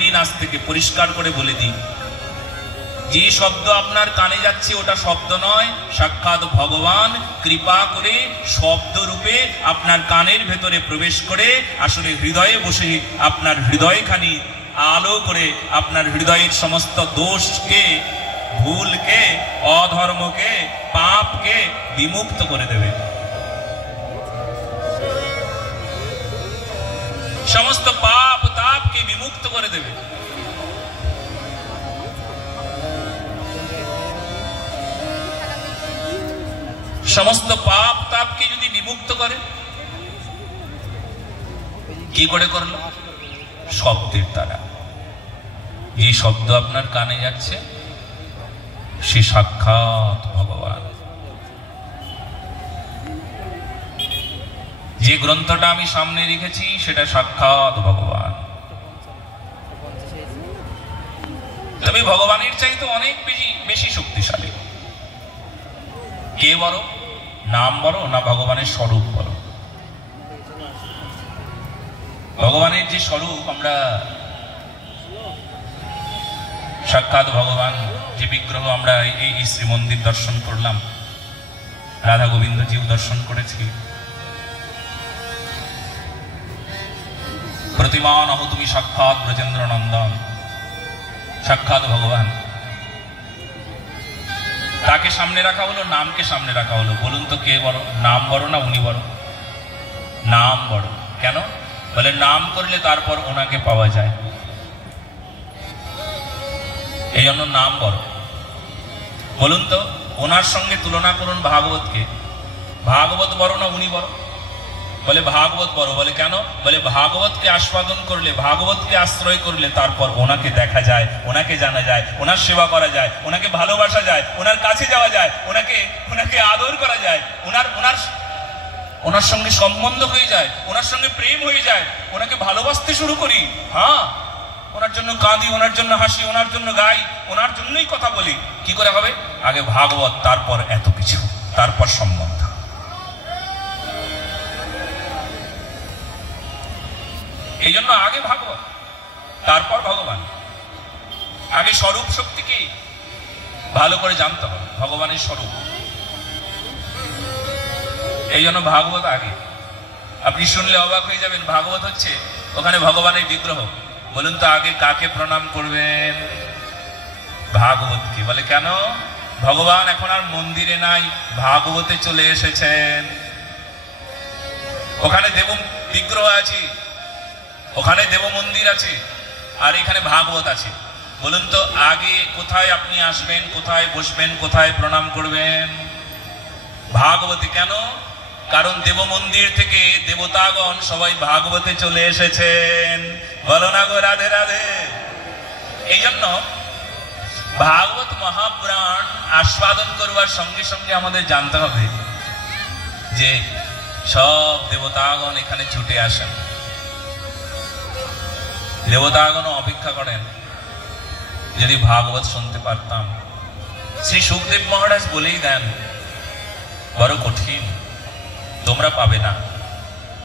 নিন আজ থেকে, পরিষ্কার করে বলে দিই, যে শব্দ আপনার কানে যাচ্ছে ওটা শব্দ নয়, সাক্ষাৎ ভগবান কৃপা করে শব্দ রূপে আপনার কানের ভেতরে প্রবেশ করে আসলে হৃদয়ে বসে আপনার হৃদয়খানি আলো করে আপনার হৃদয়ের সমস্ত দোষকে, ভুলকে, অধর্মকে, পাপকে বিমুক্ত করে দেবে। সমস্ত পাপ তাপকে বিমুক্ত করে দেবে। সমস্ত পাপ তাপকে যদি বিমুক্ত করে, কি করে করলো? শব্দের দ্বারা। যে শব্দ আপনার কানে যাচ্ছে সে সাক্ষাৎ ভগবান। যে গ্রন্থটা আমি সামনে রেখেছি সেটা সাক্ষাৎ ভগবান। তবে ভগবানের চাইতে অনেক বেশি শক্তিশালী। কে বড়? নাম বড় না ভগবানের স্বরূপ বড়? ভগবানের যে স্বরূপ, আমরা সাক্ষাৎ ভগবান যে বিগ্রহ আমরা এই শ্রী মন্দির দর্শন করলাম, রাধা গোবিন্দ জিউ দর্শন করেছি, প্রতিমান অহ তুমি সাক্ষাৎ ব্রজেন্দ্র নন্দন, সাক্ষাৎ ভগবান। তাকে সামনে রাখা হলো, নামকে সামনে রাখা হলো। বলুন তো কে বড়? নাম বড় না উনি বড়? নাম বড়। কেন? বলে নাম করলে তারপর ওনাকে পাওয়া যায়, এই জন্য নাম বড়। বলুন তো ওনার সঙ্গে তুলনা করুন ভাগবতকে, ভাগবত বড় না উনি বড়? বলে ভাগবত বড়। বলে কেন? বলে ভাগবতকে আস্বাদন করলে, ভাগবতকে আশ্রয় করলে তারপর ওনাকে দেখা যায়, ওনাকে জানা যায়, ওনার সেবা করা যায়, ওনাকে ভালোবাসা যায়, ওনার কাছে যাওয়া যায়, ওনাকে আদর করা যায়, ওনার সঙ্গে সম্বন্ধ হয়ে যায়, ওনার সঙ্গে প্রেম হয়ে যায়, ওনাকে ভালোবাসতে শুরু করি। হ্যাঁ, ওনার জন্য কাঁদি, ওনার জন্য হাসি, ওনার জন্য গাই, ওনার জন্যই কথা বলি। কি করে হবে? আগে ভাগবত, তারপর এত কিছু, তারপর সম্বন্ধ। এই জন্য আগে ভাগবত, তারপর ভগবান। আগে স্বরূপ শক্তিকে ভালো করে জানতে হবে, ভগবানের স্বরূপ। এই জন্য ভাগবত আগে। আপনি শুনলে অবাক হয়ে যাবেন, ভাগবত হচ্ছে ওখানে ভগবানের বিগ্রহ। বলুন তো আগে কাকে প্রণাম করবেন? ভাগবতকে। বলে কেন? ভগবান এখন আর মন্দিরে নাই, ভাগবতে চলে এসেছেন। ওখানে দেব বিগ্রহ আছে, ওখানে দেব মন্দির আছে, আর এখানে ভাগবত আছে। বলুন তো আগে কোথায় আপনি আসবেন, কোথায় বসবেন, কোথায় প্রণাম করবেন? ভাগবতে। কেন? কারণ দেব মন্দির থেকে দেবতাগণ সবাই ভাগবতে চলে এসেছেন। বলো না গো রাধে রাধে। এই জন্য ভাগবত মহাপুরাণ আস্বাদন করবার সঙ্গে সঙ্গে আমাদের জানতে হবে যে সব দেবতাগণ এখানে ছুটে আসেন। দেবতাগণ অপেক্ষা করেন। যদি ভাগবত শুনতে পারতাম। শ্রী সুখদেব মহারাজ বলেই দেন, বড় কঠিন, তোমরা পাবে না।